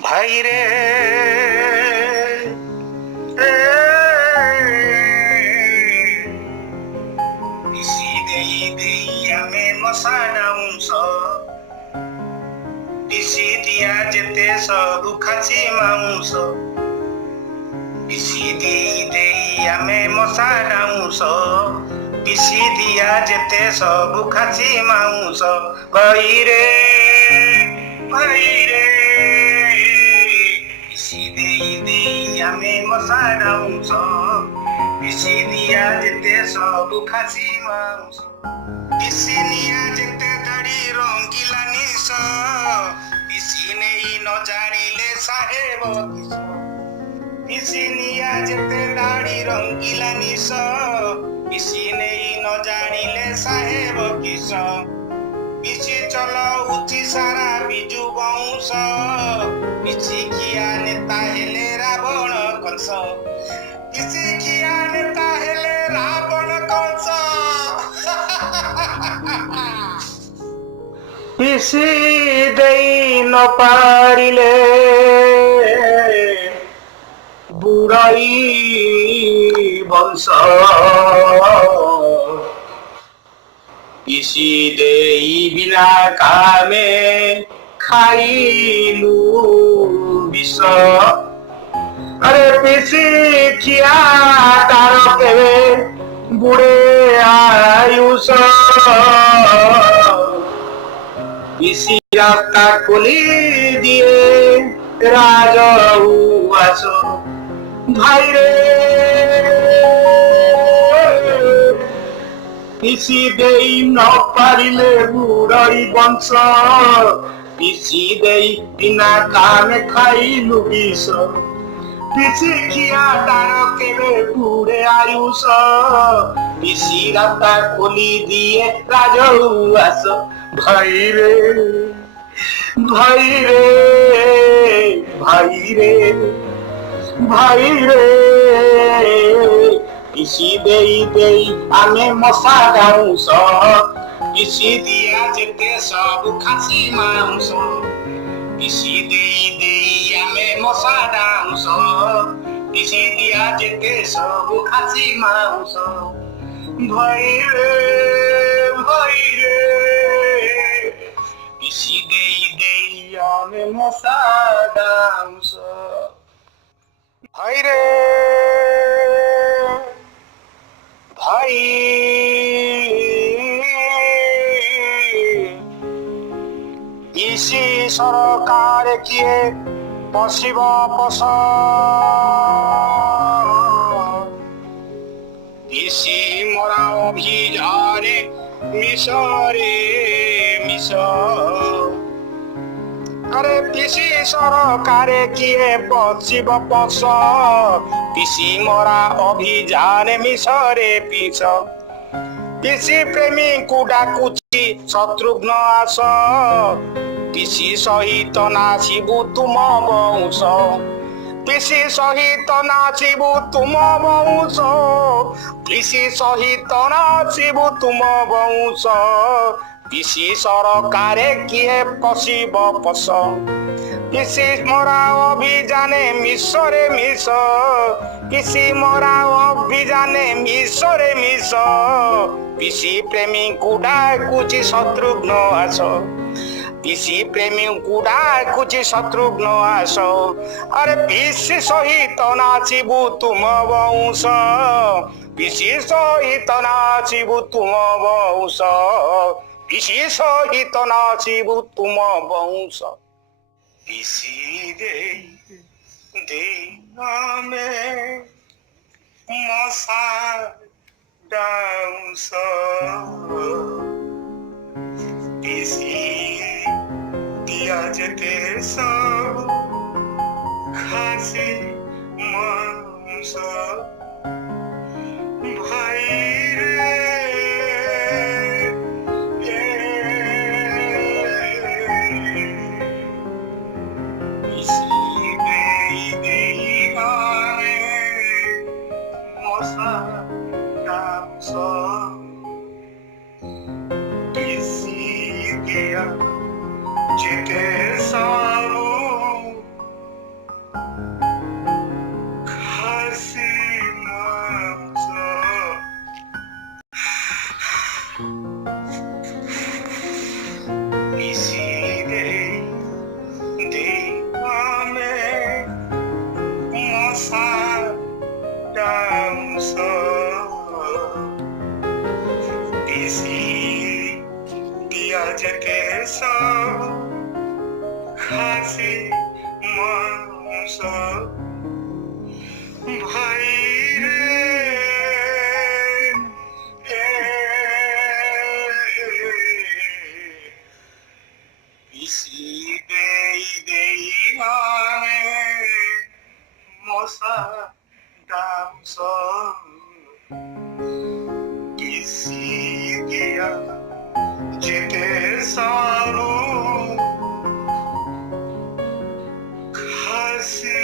ভাইরে পিসি দেই দেই আমি মশা ডাউଁସ পিসি দিয়া যেতে ସବୁ ଖାସି ମାଉଁସ ପିସି ଦେଇ ଦେଇ ଆମେ ମଶା ଡାଉଁସ ପିସି ଦିଆ ଯେତେ ସବୁ ଖାସି ମାଉଁସ ଭାଇରେ ଭାଇରେ ପିସି ଦେଇ ଦେଇ ଆମେ ମଶା ଡାଉଁସ ପିସି ଦିଆ ଯେତେ ସବୁ ଖାସି ମାଉଁସ ପିସି ନିଆ ଯେତେ ଦାଢ଼ି ରଙ୍ଗିଲା ନିଶ ପିସି ନେଇ ନ ଜାଣିଲେ ସାହେବ କିସ ପିସି ନିଆ ଯେତେ ଦାଢ଼ି ରଙ୍ଗିଲା ନିଶ ପିସି ନେଇ ନ ଜାଣିଲେ ସାହେବ କିସ ପିସି ଚଲଉଛି ସାରା ବିଜୁ ବଂଶ ପିସି ଖିଆ ନେତା ହେଲେ ରାବଣ କଂସ ପିସି ଖିଆ ନେତା ହେଲେ ରାବଣ କଂସ ପିସି ଦେଇ ନ ପାରିଲେ ବୁଢ଼ାଇ ବଂଶ ପିସି ଦେଇ ବିନା କାମେ ଖାଇଲୁ ବିଷ আরে পিসি খিয়া তার কেবে বুড়ে আয়ুষ পিসি রাস্তা খুলি দিয়ে রাজ উয়াস ভাইরে পিসি দেই ন পারিলে বুড়াই বংশ পিসি দেই বিনা কামে খাইলু বিষ পিসি খিয়া তার কেবে বুড়ে আয়ুষ পিসি রাস্তা খুলি দিয়ে রাজ উয়াস ভাইরে ভাইরে ভাইরে ভাইরে পিসি দেই দেই আমি মশা ডাউଁସ পিসি দিয়া যেতে ସବୁ খাসি মাংস পিসি দেই দেই আমি মশা ডাউଁସ পিসি দিয়া যেতে ସବୁ খাসি মাংস ভাইরে ভাইরে পিসি দেই দেই আমি মশা ডাউଁস ভাইরে ভাই পিসি সরকার কিয়ে পশিব পশ পিসি মরা অভিযানে মিশরে মিশ আরে পিসি সরকারে কিয়ে পশিব পশ পিসি মরা অভিযানে মিশরে পিছ পিসি প্রেমীଙ୍କୁ ଡାକୁଛି ଶତ୍ରୁଘ୍ନ ଆସ ପିସି ସହିତ ନାଚିବୁ ତୁମ ବଂଶ ପିସି ସହିତ ନାଚିବୁ ତୁମ ବଂଶ ପିସି ସହିତ ନାଚିବୁ ତୁମ ବଂଶ ପିସି ସରକାରେ କିଏ ପଶିବ ପଶ পিসি মরা অভিযানে মিশরে মিশ পিসি মরা অভিযানে মিশরে মিশ পিসি প্রেমীଙ୍କୁ ଡାକୁଛି ଶତ୍ରୁଘ୍ନ ଆସ পিসি প্রেমীଙ୍କୁ ଡାକୁଛି ଶତ୍ରୁଘ୍ନ ଆସ ଆରେ ପିସି ସହିତ ନାଚିବୁ ତୁମ ବଂଶ ପିସି ସହିତ ନାଚିବୁ ତୁମ ବଂଶ ପିସି ସହିତ ନାଚିବୁ ତୁମ ବଂଶ পিসি দেই দেই আমি মশা ডাউঁস পিসি দিয়া যেতে সব খাসি মাংস ভাইরে পিসি দিয়া যেতে সব সব খাসি মাংস ভাই রে পিসি দেই মানে মশা ডাংস পিসি দিয়া যেতে সারু খাসি